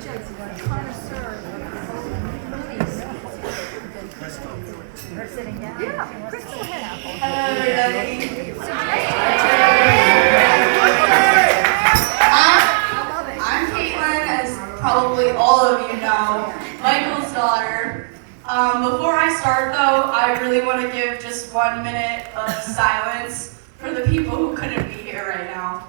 such a connoisseur of movies. Her sitting down. Yeah, Crystal had. Hello, everybody. I'm Caitlin, as probably all of you know, Michael's daughter. Before I start, though, I really want to give just 1 minute of silence for the people who couldn't be here right now.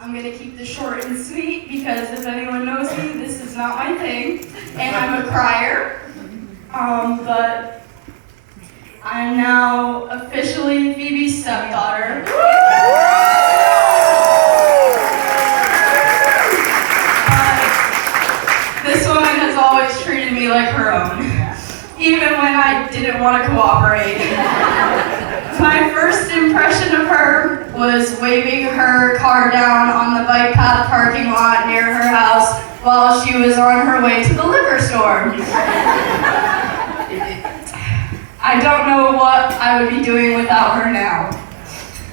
I'm going to keep this short and sweet because if anyone knows me, this is not my thing, and I'm a crier. But I'm now officially Phoebe's stepdaughter. This woman has always treated me like her own, even when I didn't want to cooperate. My first impression of her was waving her car down on the bike path parking lot near her house while she was on her way to the liquor store. I don't know what I would be doing without her now.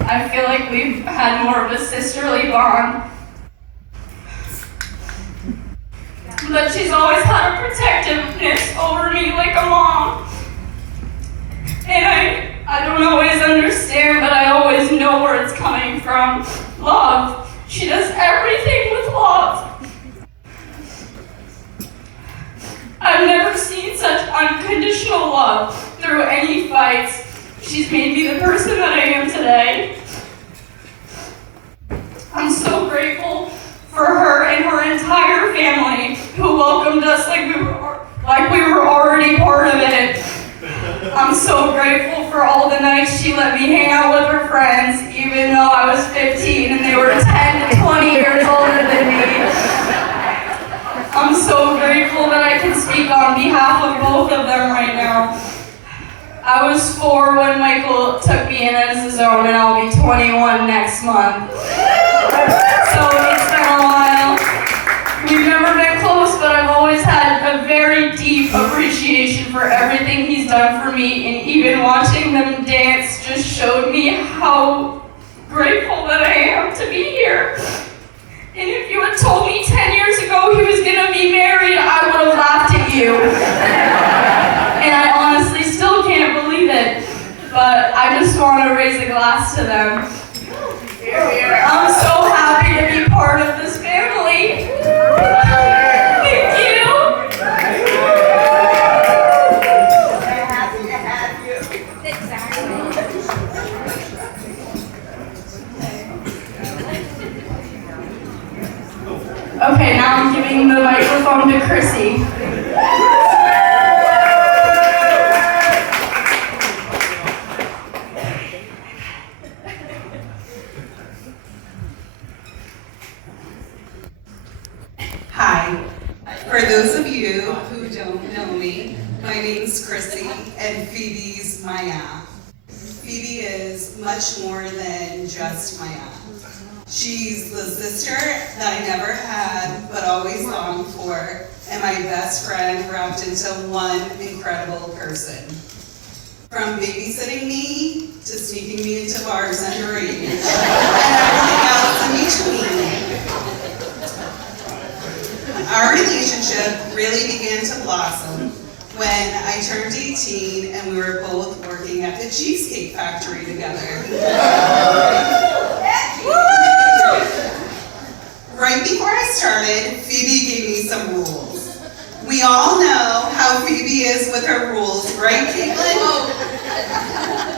I feel like we've had more of a sisterly bond. But she's always had a protectiveness over me like a mom. And I don't always understand, but I always know where it's coming from. Love. She does everything with love. I've never seen such unconditional love through any fights. She's made me the person that I am today. I'm so grateful for her and her entire family who welcomed us like we were already part of it. I'm so grateful for all the nights she let me hang out with her friends, even though I was 15 and they were 10 to 20 years older than me. I'm so grateful that I can speak on behalf of both of them right now. I was 4 when Michael took me in as his own, and I'll be 21 next month. So it's been a while. We've never been close, but I've always had a very deep appreciation for everything he's done for me, and even watching them dance just showed me how grateful that I am to be here. And if you had told me 10 years ago he was gonna be married, I would have laughed at you. And I honestly still can't believe it, but I just want to raise a glass to them. I'm so happy to be part of this family. Thank you. They're happy to have you. Exactly. Okay, now I'm giving the microphone to Chrissy. Hi. For those of you who don't know me, my name's Chrissy, and Phoebe's my aunt. Phoebe is much more than just my aunt. She's the sister that I never had, but always longed for, and my best friend wrapped into one incredible person. From babysitting me to sneaking me into bars underage, and everything else in between. Our relationship really began to blossom when I turned 18 and we were both working at the Cheesecake Factory together. Right before I started, Phoebe gave me some rules. We all know how Phoebe is with her rules, right, Caitlin?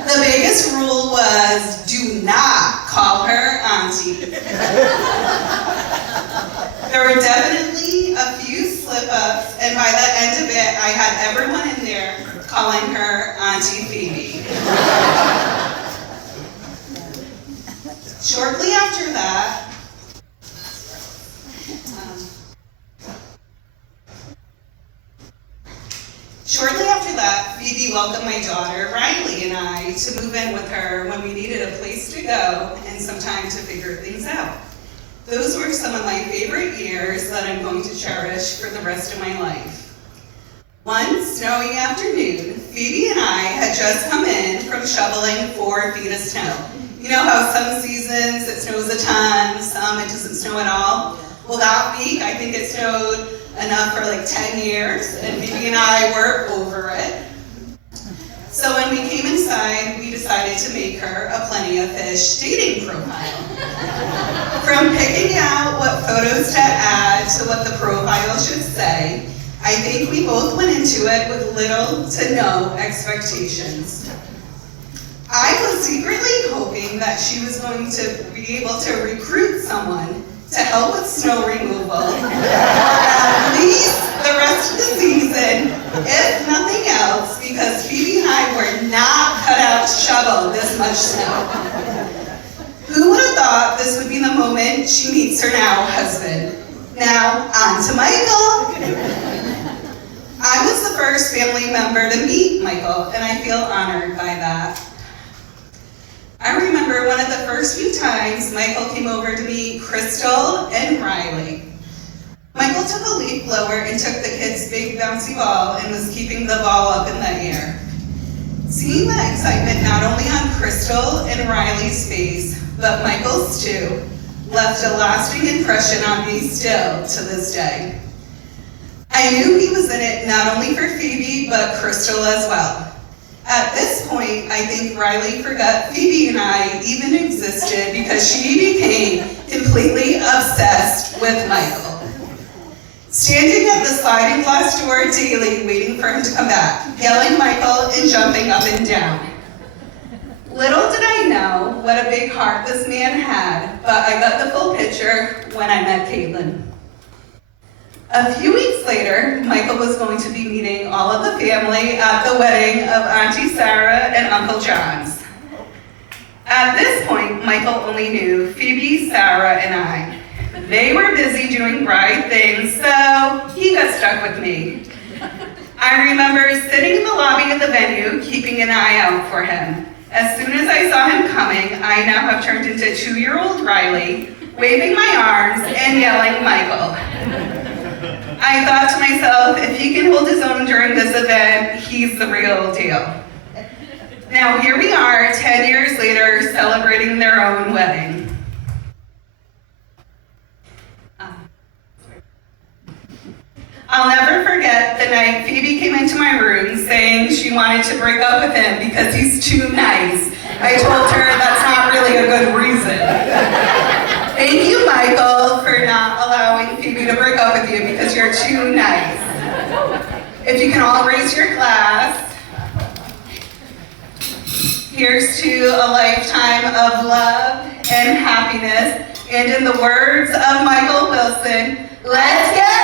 The biggest rule was do not call her auntie. There were definitely a few slip-ups, and by the end of it, I had everyone in there calling her Auntie Phoebe. Shortly after that, Phoebe welcomed my daughter, Riley, and I to move in with her when we needed a place to go and some time to figure things out. Those were some of my favorite years that I'm going to cherish for the rest of my life. One snowy afternoon, Phoebe and I had just come in from shoveling 4 feet of snow. You know how some seasons it snows a ton, some it doesn't snow at all? Well, that week I think it snowed enough for like 10 years, and Phoebe and I were over it. So when we came inside, we decided to make her a Plenty of Fish dating profile. From picking out what photos to add to what the profile should say, I think we both went into it with little to no expectations. I was secretly hoping that she was going to be able to recruit someone to help with snow removal, or at least the rest of the season, if nothing else, because Phoebe and I were not cut out to shovel this much snow. Who would have thought this would be the moment she meets her now husband? Now, on to Michael. I was the first family member to meet Michael, and I feel honored by that. I remember one of the first few times Michael came over to meet Crystal and Riley. Michael took a leaf blower and took the kid's big bouncy ball and was keeping the ball up in the air. Seeing that excitement not only on Crystal and Riley's face, but Michael's too, left a lasting impression on me still to this day. I knew he was in it not only for Phoebe, but Crystal as well. At this point, I think Riley forgot Phoebe and I even existed because she became completely obsessed with Michael. Standing at the sliding glass door daily, waiting for him to come back, yelling Michael and jumping up and down. Little did I know what a big heart this man had, but I got the full picture when I met Caitlin. A few weeks later, Michael was going to be meeting all of the family at the wedding of Auntie Sarah and Uncle John's. At this point, Michael only knew Phoebe, Sarah, and I. They were busy doing bride things, so he got stuck with me. I remember sitting in the lobby of the venue, keeping an eye out for him. As soon as I saw him coming, I now have turned into 2-year-old Riley, waving my arms and yelling, Michael. I thought to myself, if he can hold his own during this event, he's the real deal. Now here we are, 10 years later, celebrating their own wedding. I'll never forget the night Phoebe came into my room saying she wanted to break up with him because he's too nice. I told her that's not really a good reason. Thank you, Michael, for not allowing Phoebe to break up with you because you're too nice. If you can all raise your glass. Here's to a lifetime of love and happiness. And in the words of Michael Wilson, let's get